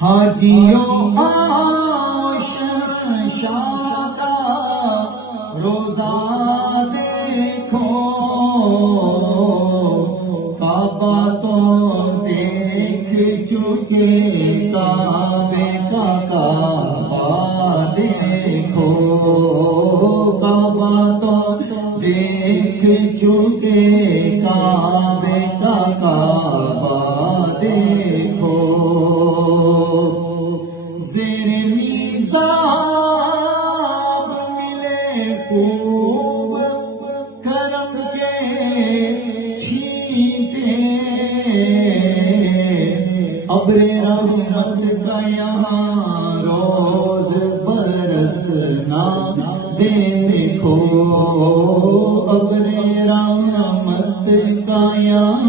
حاجیوں شادا روزہ دیکھو، کعبہ تو دیکھ چکے، کعبے کا کعبہ دیکھو، کعبہ تو دیکھ چکے، کعبے کا کعبہ دیکھو، زیر میزاب ملے خوب کرم کے چھینٹے، ابر رحمت کا یہاں روز برسنا دیکھو، ابر رحمت کا یہاں